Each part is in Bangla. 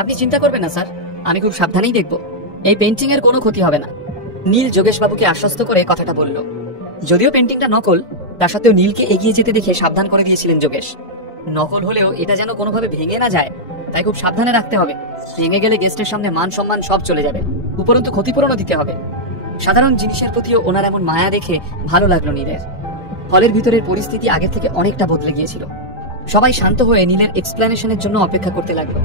আপনি চিন্তা করবেন না স্যার, আমি খুব সাবধানেই দেখব, এই পেন্টিং এর কোনো ক্ষতি হবে না। নীল যোগেশ বাবুকে আশ্বস্ত করে কথাটা বলল। যদিও পেন্টিংটা নকল, তা সত্ত্বেও নীলকে এগিয়ে যেতে দেখে সাবধান করে দিয়েছিলেন যোগেশ। নকল হলেও এটা যেন কোনোভাবে ভেঙে না যায়, তাই খুব সাবধানে রাখতে হবে। ভেঙে গেলে গেস্টের সামনে মান সম্মান সব চলে যাবে, উপরন্তু ক্ষতিপূরণও দিতে হবে। সাধারণ জিনিসের প্রতিও ওনার এমন মায়া দেখে ভালো লাগলো নীলের। হলের ভিতরের পরিস্থিতি আগের থেকে অনেকটা বদলে গিয়েছিল। সবাই শান্ত হয়ে নীলের এক্সপ্লেনেশনের জন্য অপেক্ষা করতে লাগলো।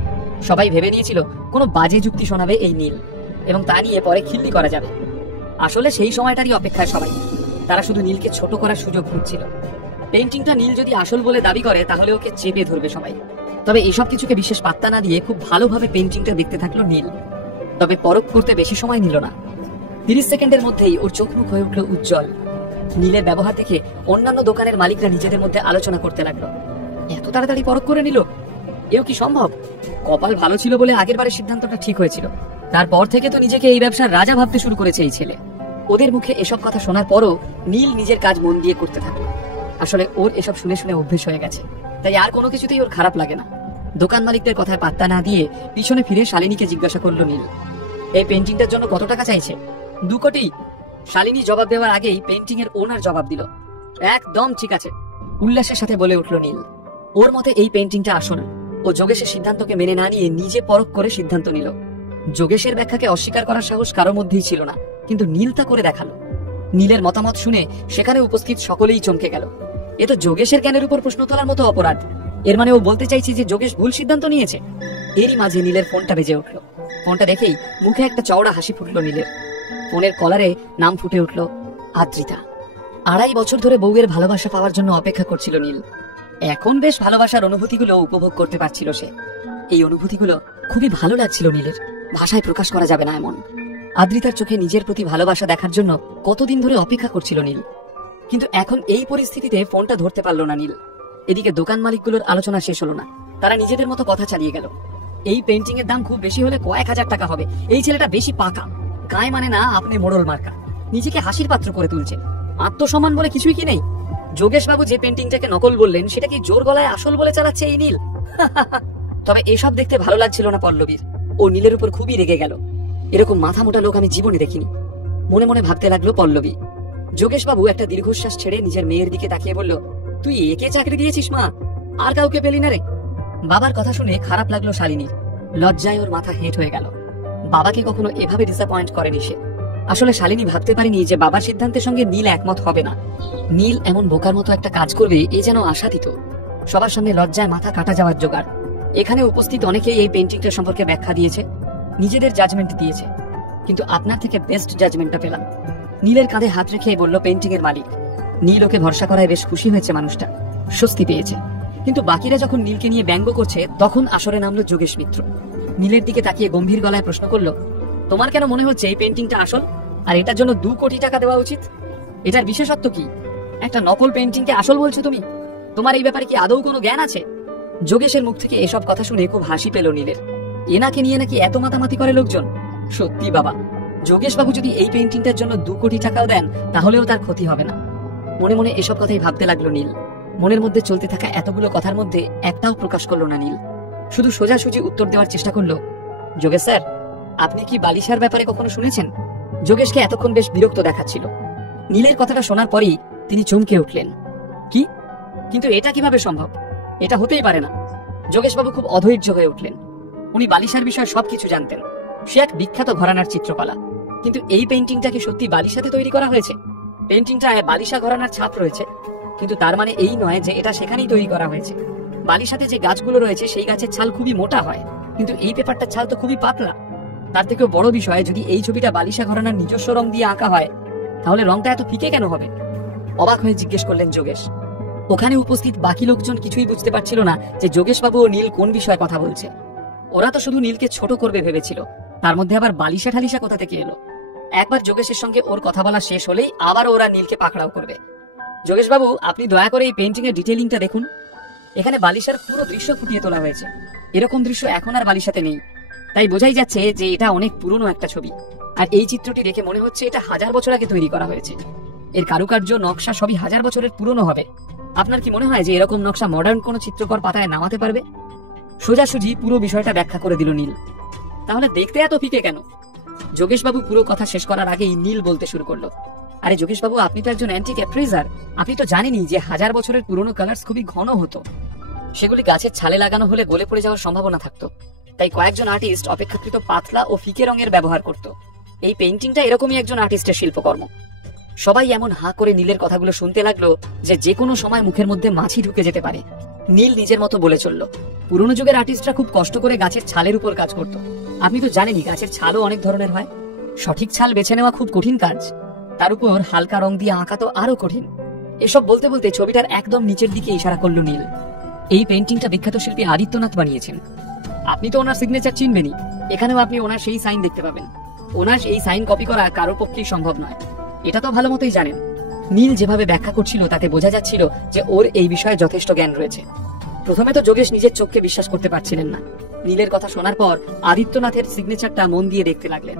সবাই ভেবে নিয়েছিল কোনো বাজে যুক্তি শোনাবে এই নীল, এবং তা নিয়ে পরে খিল্লি করা যাবে। আসলে সেই সময়টারই অপেক্ষায় সবাই। তারা শুধু নীলকে ছোট করার সুযোগ খুঁজছিল। পেন্টিংটা নীল যদি আসল বলে দাবি করে তাহলে ওকে চেপে ধরবে সবাই। তবে এসব কিছুকে বিশেষ পাত্তা না দিয়ে খুব ভালোভাবে পেন্টিংটা দেখতে থাকলো নীল। তবে পরখ করতে বেশি সময় নিল না। 30 সেকেন্ডের মধ্যেই ওর চোখ মুখ হয়ে উঠল উজ্জ্বল। নীলের ব্যবহার দেখে অন্যান্য দোকানের মালিকরা নিজেদের মধ্যে আলোচনা করতে লাগলো, এত তাড়াতাড়ি পরখ করে নিল, এও কি সম্ভব? কপাল ভালো ছিল বলে আগের বারের সিদ্ধান্তটা ঠিক হয়েছিল। তারপর থেকে তো নিজেকে এই ব্যবসার রাজা ভাবতে শুরু করেছে এই ছেলে। ওদের মুখে এসব কথা শোনার পরও নীল নিজের কাজ মন দিয়ে করতে থাকলো। আসলে ওর এসব শুনে শুনে অভ্যেস হয়ে গেছে, তাই আর কোনো কিছুতেই ওর খারাপ লাগে না। দোকান মালিকদের কথায় পাত্তা না দিয়ে পিছনে ফিরে শালিনীকে জিজ্ঞাসা করলো নীল, এই পেন্টিংটার জন্য কত টাকা চাইছে? 2 কোটি। শালিনী জবাব দেওয়ার আগেই পেন্টিং এর ওনার জবাব দিল, একদম ঠিক আছে, উল্লাসের সাথে বলে উঠল নীল। ওর মতে এই পেন্টিংটা আসল। ও যোগেশের সিদ্ধান্তকে মেনে না নিয়ে নিজে পরখ করে সিদ্ধান্ত নিল। যোগেশের ব্যাখ্যাকে অস্বীকার করার সাহস কারো মধ্যেই ছিল না, কিন্তু নীল তা করে দেখালো। নীলের মতামত শুনে সেখানে উপস্থিত সকলেই চমকে গেল। এ তো যোগেশের জ্ঞানের উপর প্রশ্ন তোলার মতো অপরাধ। এর মানে ও বলতে চাইছে যে যোগেশ ভুল সিদ্ধান্ত নিয়েছে। এরই মাঝে নীলের ফোনটা বেজে উঠল। ফোনটা দেখেই মুখে একটা চওড়া হাসি ফুটল নীলের। ফোনের কলারে নাম ফুটে উঠল আদ্রিতা। 2.5 বছর ধরে বউয়ের ভালোবাসা পাওয়ার জন্য অপেক্ষা করছিল নীল। এখন বেশ ভালোবাসার অনুভূতিগুলো উপভোগ করতে পারছিল সে। এই অনুভূতিগুলো খুবই ভালো লাগছিল নীলের, ভাষায় প্রকাশ করা যাবে না এমন। আদ্রিতার চোখে নিজের প্রতি ভালোবাসা দেখার জন্য কতদিন ধরে অপেক্ষা করছিল নীল। কিন্তু এখন এই পরিস্থিতিতে ফোনটা ধরতে পারল না নীল। এদিকে দোকান মালিকগুলোর আলোচনা শেষ হলো না, তারা নিজেদের মতো কথা চালিয়ে গেল। এই পেন্টিং এর দাম খুব বেশি হলে কয়েক হাজার টাকা হবে। এই ছেলেটা বেশি পাকা, গায়ে মানে না আপনি মোড়ল মার্কা, নিজেকে হাসির পাত্র করে তুলছে। আত্মসম্মান বলে কিছুই কি নেই? যোগেশ বাবু যে পেন্টিংটাকে নকল বললেন সেটা কি জোর গলায় আসল বলে চালাচ্ছে এই নীল? তবে এসব দেখতে ভালো লাগছিল না পল্লবীর। ও নীলের উপর খুবই রেগে গেল। এরকম মাথা মোটা লোক আমি জীবনে দেখিনি। মনে মনে ভাবতে লাগলো পল্লবী। যোগেশ বাবু একটা দীর্ঘশ্বাস ছেড়ে নিজের মেয়ের দিকে তাকিয়ে বলল, তুই একে চাকরি দিয়েছিস মা, আর কাউকে পেলি না রে? বাবার কথা শুনে খারাপ লাগলো শালিনীর। লজ্জায় ওর মাথা হেঁট হয়ে গেল। বাবাকে কখনো এভাবে ডিসঅ্যাপয়েন্ট করেনি সে। আসলে শালিনী ভাবতে পারেনি যে বাবার সিদ্ধান্তের সঙ্গে নীল একমত হবে না। নীল এমন বোকার মতো একটা কাজ করবে এ যেন আশা দিত। সবার সামনে লজ্জায় মাথা কাটা যাওয়ার জোগাড়। এখানে উপস্থিত অনেকেই এই পেন্টিংটা সম্পর্কে ব্যাখ্যা দিয়েছে, নিজেদের জাজমেন্ট দিয়েছে, কিন্তু আপনার থেকে বেস্ট জাজমেন্টটা পেলাম। নীলের কাঁধে হাত রেখে বলল পেন্টিং এর মালিক। নীল ওকে ভরসা করায় বেশ খুশি হয়েছে, মানুষটা স্বস্তি পেয়েছে। কিন্তু বাকিরা যখন নীলকে নিয়ে ব্যঙ্গ করছে তখন আসরে নামলো যোগেশ মিত্র। নীলের দিকে তাকিয়ে গম্ভীর গলায় প্রশ্ন করলো, তোমার কেন মনে হচ্ছে এই পেন্টিংটা আসল আর এটার জন্য 2 কোটি টাকা দেওয়া উচিত? এটার বিশেষত্ব কি? একটা নকল পেন্টিংকে আসল বলছো তুমি? তোমার এই ব্যাপারে কি আদৌ কোনো জ্ঞান আছে? যোগেশের মুখ থেকে এসব কথা শুনে খুব হাসি পেল নীলের। এনাকে নিয়ে নাকি এত মাতামাতি করে লোকজন? সত্যি বাবা, যোগেশ বাবু যদি এই পেন্টিংটার জন্য 2 কোটি টাকাও দেন তাহলেও তার ক্ষতি হবে না। মনে মনে এসব কথাই ভাবতে লাগলো নীল। মনের মধ্যে চলতে থাকা এতগুলো কথার মধ্যে একটাও প্রকাশ করলো না নীল। শুধু সোজাসুজি উত্তর দেওয়ার চেষ্টা করলো, যোগেশ স্যার, আপনি কি বালিশার ব্যাপারে কখনো শুনেছেন? যোগেশকে এতক্ষণ বেশ বিরক্ত দেখাচ্ছিল। নীলের কথাটা শোনার পরেই তিনি চমকে উঠলেন। কি? কিন্তু এটা কিভাবে সম্ভব? এটা হতেই পারে না। যোগেশবাবু খুব অধৈর্য হয়ে উঠলেন। উনি বালিশার বিষয়ে সবকিছু জানতেন। সে এক বিখ্যাত ঘরানার চিত্রকলা। কিন্তু এই পেন্টিংটা কি সত্যি বালিশাতে তৈরি করা হয়েছে? পেন্টিংটায় বালিশা ঘরানার ছাপ রয়েছে, কিন্তু তার মানে এই নয় যে এটা সেখানেই তৈরি করা হয়েছে। বালিশাতে যে গাছগুলো রয়েছে সেই গাছের ছাল খুবই মোটা হয়, কিন্তু এই পেপারটার ছাল তো খুবই পাতলা। তার থেকেও বড় বিষয়, যদি এই ছবিটা বালিশা ঘরানার নিজস্ব রং দিয়ে আঁকা হয় তাহলে রংটা এত ফিকে কেন হবে? অবাক হয়ে জিজ্ঞেস করলেন যোগেশ। ওখানে উপস্থিত বাকি লোকজন কিছুই বুঝতে পারছিল না যে যোগেশবাবু ও নীল কোন বিষয়ে কথা বলছে। ওরা তো শুধু নীলকে ছোট করবে ভেবেছিল, তার মধ্যে আবার বালিশা ঠালিশা কোথা থেকে এলো? একবার যোগেশের সঙ্গে ওর কথা বলা শেষ হলেই আবার ওরা নীলকে পাকড়াও করবে। যোগেশবাবু, আপনি দয়া করে এই পেন্টিং এর ডিটেইলিংটা দেখুন। এখানে বালিশার পুরো দৃশ্য ফুটিয়ে তোলা হয়েছে। এরকম দৃশ্য এখন আর বালিশাতে নেই, তাই বোঝাই যাচ্ছে যে এটা অনেক পুরনো একটা ছবি। আর এই চিত্রটি দেখে মনে হচ্ছে এটা 1000 বছর আগে তৈরি করা হয়েছে। এর কারুকার্য, নকশা সবই 1000 বছরের পুরনো হবে। আপনার কি মনে হয় যে এরকম নকশা মডার্ন কোনো চিত্রকর পাতায় নামাতে পারবে? সোজাসুজি পুরো বিষয়টা ব্যাখ্যা করে দিল নীল। তাহলে দেখতে এত ফিকে কেন? যোগেশবাবু পুরো কথা শেষ করার আগেই নীল বলতে শুরু করলো, আরে যোগেশবাবু, আপনি তো একজন অ্যান্টিক অ্যাপ্রেজার। আপনি তো জানেনই যে 1000 বছরের পুরনো কালার্স খুবই ঘন হতো। সেগুলি গাছের ছালে লাগানো হলে গলে পড়ে যাওয়ার সম্ভাবনা থাকতো। তাই কয়েকজন আর্টিস্ট অপেক্ষাকৃত পাতলা ও ফিকে রঙের ব্যবহার করত। এই পেইন্টিংটা এরকমই একজন আর্টিস্টের শিল্পকর্ম। সবাই এমন হাঁ করে নীলের কথাগুলো শুনতে লাগলো যে কোনো সময় মুখের মধ্যে মাছি ঢুকে যেতে পারে। নীল নিজের মতো বলে চলল, পুরনো যুগের আর্টিস্টরা খুব কষ্ট করে গাছের ছালের উপর কাজ করত। আপনি তো জানেনই গাছের ছালও অনেক ধরনের হয়। সঠিক ছাল বেছে নেওয়া খুব কঠিন কাজ, তার উপর হালকা রং দিয়ে আঁকা তো আরো কঠিন। এসব বলতে বলতে ছবিটার একদম নিচের দিকে ইশারা করলো নীল। এই পেইন্টিংটা বিখ্যাত শিল্পী আদিত্যনাথ বানিয়েছেন। আপনি তো ওনার সিগনেচার চিনবেনই, এখানেও আপনি ওনার সেই সাইন দেখতে পাবেন। ওনার এই সাইন কপি করা কারো পক্ষেই সম্ভব নয়, এটা তো ভালো মতোই জানেন। নীল যেভাবে ব্যাখ্যা করছিল তাতে বোঝা যাচ্ছিল যে ওর এই বিষয়ে যথেষ্ট জ্ঞান রয়েছে। প্রথমে তো যোগেশ নিজের চোখকে বিশ্বাস করতে পারছিলেন না। নীলের কথা শোনার পর আদিত্যনাথের সিগনেচারটা মন দিয়ে দেখতে লাগলেন।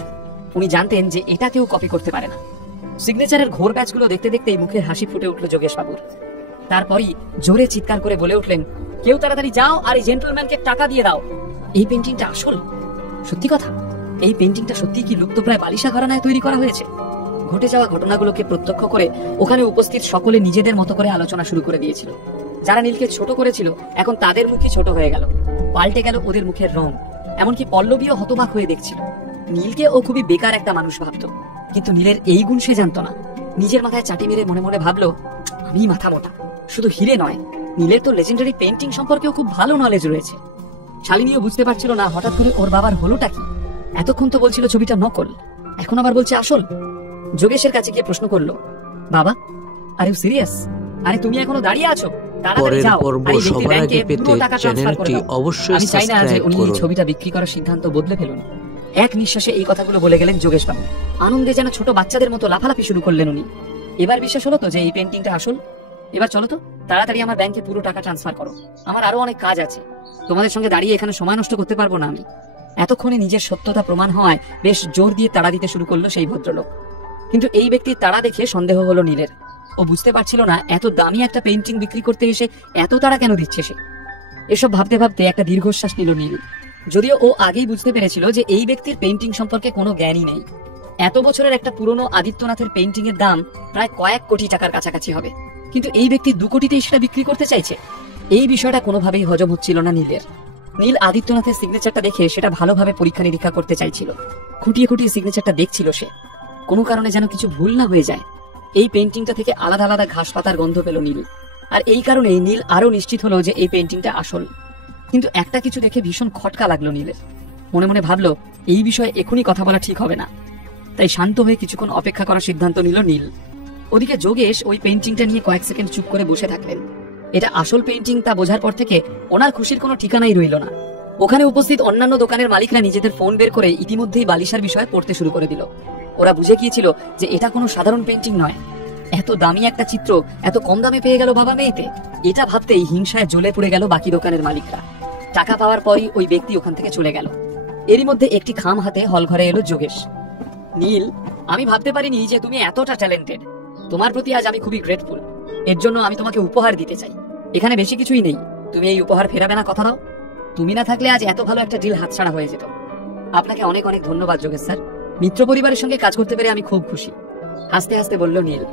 উনি জানতেন যে এটা কেউ কপি করতে পারে না। সিগনেচারের ঘোর প্যাচগুলো দেখতে দেখতেই মুখের হাসি ফুটে উঠল যোগেশ বাবুর। তারপরই জোরে চিৎকার করে বলে উঠলেন, কেউ তাড়াতাড়ি যাও আর এই জেন্টলম্যানকে টাকা দিয়ে দাও। এই পেইন্টিংটা আসল? সত্যি কথা, এই পেইন্টিংটা সত্যি কি লুপ্তপ্রায় বালিশা ঘরানায় তৈরি করা হয়েছে? ঘটে যাওয়া ঘটনাগুলোকে প্রত্যক্ষ করে ওখানে উপস্থিত সকলে নিজেদের মতো করে আলোচনা শুরু করে দিয়েছিল। যারা নীলকে ছোট করেছিল এখন তাদের মুখই ছোট হয়ে গেল, পাল্টে গেল ওদের মুখের রং। এমনকি পল্লবীও হতবাক হয়ে দেখছিল। নীলকে ও খুবই বেকার একটা মানুষ ভাবতো, কিন্তু নীলের এই গুণ সে জানতো না। নিজের মাথায় চাটি মেরে মনে মনে ভাবলো, আমি মাথা মোটা, শুধু হিরে নয়, নীলের তো লেজেন্ডারি পেইন্টিং সম্পর্কেও খুব ভালো নলেজ রয়েছে। শালিনীও বুঝতে পারছিল না হঠাৎ করে ওর বাবার হলোটা কি। এতক্ষণ তো বলছিল ছবিটা নকল, এখন আবার বলছে আসল। যোগেশের কাছে গিয়ে প্রশ্ন করলো, বাবা আর ইউ সিরিয়াস? আরে তুমি এখনো দাঁড়িয়ে আছো? তাড়াতাড়ি যাও আর এই ব্যক্তির ব্যাংকে পুরো টাকা ট্রান্সফার করে দাও। আমি চাই না যে উনি এই ছবিটা বিক্রি করার সিদ্ধান্ত বদলে ফেলুন। এক নিঃশ্বাসে এই কথাগুলো বলে গেলেন যোগেশ বাবু। আনন্দে যেন ছোট বাচ্চাদের মতো লাফালাফি শুরু করলেন উনি। এবার বিশ্বাস হলো তো যে এই পেইন্টিংটা আসল? এবার চলো তো তাড়াতাড়ি আমার ব্যাংকে পুরো টাকা ট্রান্সফার করো, আমার আরো অনেক কাজ আছে। তোমাদের সঙ্গে দাঁড়িয়ে এখানে সময় নষ্ট করতে পারবো না আমি। এতক্ষণে নিজের সত্যতা প্রমাণ হওয়ায় বেশ জোর দিয়ে তাড়া দিতে শুরু করলো সেই ভদ্রলোক। কিন্তু এই ব্যক্তির তাড়া দেখে সন্দেহ হলো নীলের। ও বুঝতে পারছিল না এত দামি একটা পেইন্টিং বিক্রি করতে এসে এত তাড়া কেন দিচ্ছে সে। এসব ভাবতে ভাবতে একটা দীর্ঘশ্বাস নিল নীল। যদিও ও আগেই বুঝতে পেরেছিল যে এই ব্যক্তির পেইন্টিং সম্পর্কে কোনো জ্ঞানই নেই। এত বছরের একটা পুরনো আদিত্যনাথের পেইন্টিং এর দাম প্রায় কয়েক কোটি টাকার কাছাকাছি হবে, কিন্তু এই ব্যক্তি 2 কোটিতেই সেটা বিক্রি করতে চাইছে। এই বিষয়টা কোনোভাবেই হজম হচ্ছিল না নীলের। নীল আদিত্যনাথের সিগনেচারটা দেখে সেটা ভালোভাবে পরীক্ষা নিরীক্ষা করতে চাইছিল। খুঁটিয়ে খুঁটিয়ে সিগনেচারটা দেখছিল সে, কোনো কারণে যেন কিছু ভুল না হয়ে যায়। এই পেইন্টিংটা থেকে আলাদা আলাদা ঘাস পাতার গন্ধ পেল নীল, আর এই কারণেই নীল আরো নিশ্চিত হলো যে এই পেইন্টিংটা আসল। কিন্তু একটা কিছু দেখে ভীষণ খটকা লাগলো নীলের। মনে মনে ভাবলো এই বিষয়ে এখনই কথা বলা ঠিক হবে না। তাই শান্ত হয়ে কিছুক্ষণ অপেক্ষা করার সিদ্ধান্ত নিল নীল। ওদিকে যোগেশ ওই পেইন্টিংটা নিয়ে কয়েক সেকেন্ড চুপ করে বসে থাকলেন। এটা আসল পেইন্টিং তা বোঝার পর থেকে ওনার খুশির কোনো ঠিকানাই রইল না। ওখানে উপস্থিত অন্যান্য দোকানের মালিকরা নিজেদের ফোন বের করে ইতিমধ্যেই বালিশার বিষয়ে পড়তে শুরু করে দিল। ওরা বুঝে গিয়েছিল যে এটা কোনো সাধারণ পেইন্টিং নয়। এত দামি একটা চিত্র এত কম দামে পেয়ে গেল বাবা মেয়েতে, এটা ভাবতেই হিংসায় জ্বলে পড়ে গেল বাকি দোকানের মালিকরা। টাকা পাওয়ার পরই ওই ব্যক্তি ওখান থেকে চলে গেল। এরই মধ্যে একটি খাম হাতে হল ঘরে এলো যোগেশ। নীল, আমি ভাবতে পারিনি যে তুমি এতটা ট্যালেন্টেড। তোমার প্রতি আজ আমি খুবই গ্রেটফুল। এর জন্য আমি তোমাকে উপহার দিতে চাই। এখানে বেশি কিছুই নেই, তুমি এই উপহার ফেরাবে না, কথা দাও। তুমি না থাকলে আজ এত ভালো একটা ডিল হাতছাড়া হয়ে যেত। আপনাকে অনেক অনেক ধন্যবাদ যোগেশ স্যার। মিত্র পরিবারের সঙ্গে কাজ করতে পেরে আমি খুব খুশি। হাসতে হাসতে বলল নীল।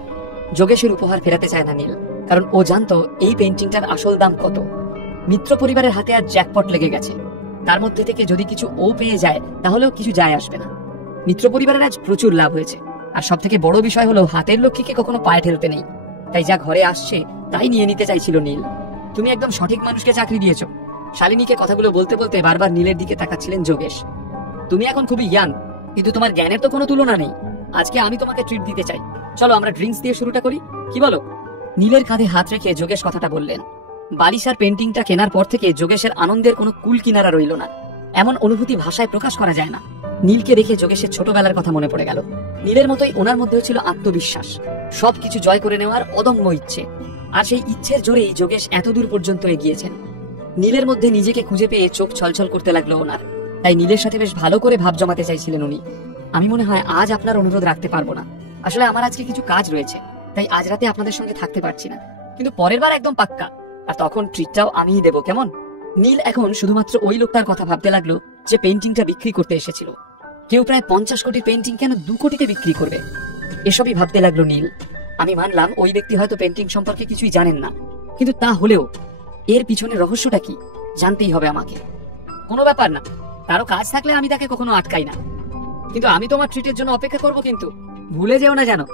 যোগেশের উপহার ফেরাতে চায় না নীল, কারণ ও জানতো এই পেইন্টিংটার আসল দাম কত। মিত্র পরিবারের হাতে আর জ্যাকপট লেগে গেছে। তার মধ্যে থেকে যদি কিছু ও পেয়ে যায় তাহলেও কিছু যায় আসবে না। মিত্র পরিবারের আজ প্রচুর লাভ হয়েছে, আর সব থেকে বড় বিষয় হলো হাতের লক্ষ্মীকে কখনো পায়ে ঠেলতে নেই। তাই যা ঘরে আসছে তাই নিয়ে নিতে চাইছিল নীল। তুমি একদম সঠিক মানুষকে চাকরি দিয়েছো। শালিনীকে কথাগুলো বলতে বলতে বারবার নীলের দিকে তাকাচ্ছিলেন যোগেশ। তুমি এখন খুবই ইয়াং, কিন্তু তোমার জ্ঞানের তো কোনো তুলনা নেই। আজকে আমি তোমাকে ট্রিট দিতে চাই, চলো আমরা ড্রিঙ্কস দিয়ে শুরুটা করি, কি বলো? নীলের কাঁধে হাত রেখে যোগেশ কথাটা বললেন। বালিশার পেইন্টিংটা কেনার পর থেকে যোগেশের আনন্দের কোনো কুল কিনারা রইল না। এমন অনুভূতি ভাষায় প্রকাশ করা যায় না। নীলকে দেখে যোগেশের ছোটবেলার কথা মনে পড়ে গেল। নীলের মতোই ওনার মধ্যেও ছিল আত্মবিশ্বাস, সবকিছু জয় করে নেওয়ার অদম্য ইচ্ছে। আর সেই ইচ্ছের জোরেই যোগেশ এতদূর পর্যন্ত এগিয়েছেন। নীলের মধ্যে নিজেকে খুঁজে পেয়ে চোখ ছলছল করতে লাগলো ওনার। তাই নীলের সাথে বেশ ভালো করে ভাব জমাতে চাইছিলেন উনি। আমি মনে হয় আজ আপনার অনুরোধ রাখতে পারবো না। আসলে আমার আজকে কিছু কাজ রয়েছে, তাই আজ রাতে আপনাদের সঙ্গে থাকতে পারছি না, কিন্তু পরের বার একদম পাক্কা। আর তখন ট্রিটটাও আমিই দেবো, কেমন? নীল এখন শুধুমাত্র ওই লোকটার কথা ভাবতে লাগলো যে পেন্টিংটা বিক্রি করতে এসেছিল। কেউ প্রায় 50 কোটির পেন্টিং কেন 2 কোটিতে বিক্রি করবে, এসবই ভাবতে লাগলো নীল। আমি মানলাম ওই ব্যক্তি হয়তো পেন্টিং সম্পর্কে কিছুই জানেন না, কিন্তু তা হলেও এর পিছনে রহস্যটা কি জানতেই হবে আমাকে। কোনো ব্যাপার না, কারো কাজ থাকলে আমি তাকে কখনো আটকাই না, কিন্তু আমি তোমার ট্রিটের জন্য অপেক্ষা করব, কিন্তু ভুলে যেও না জানো।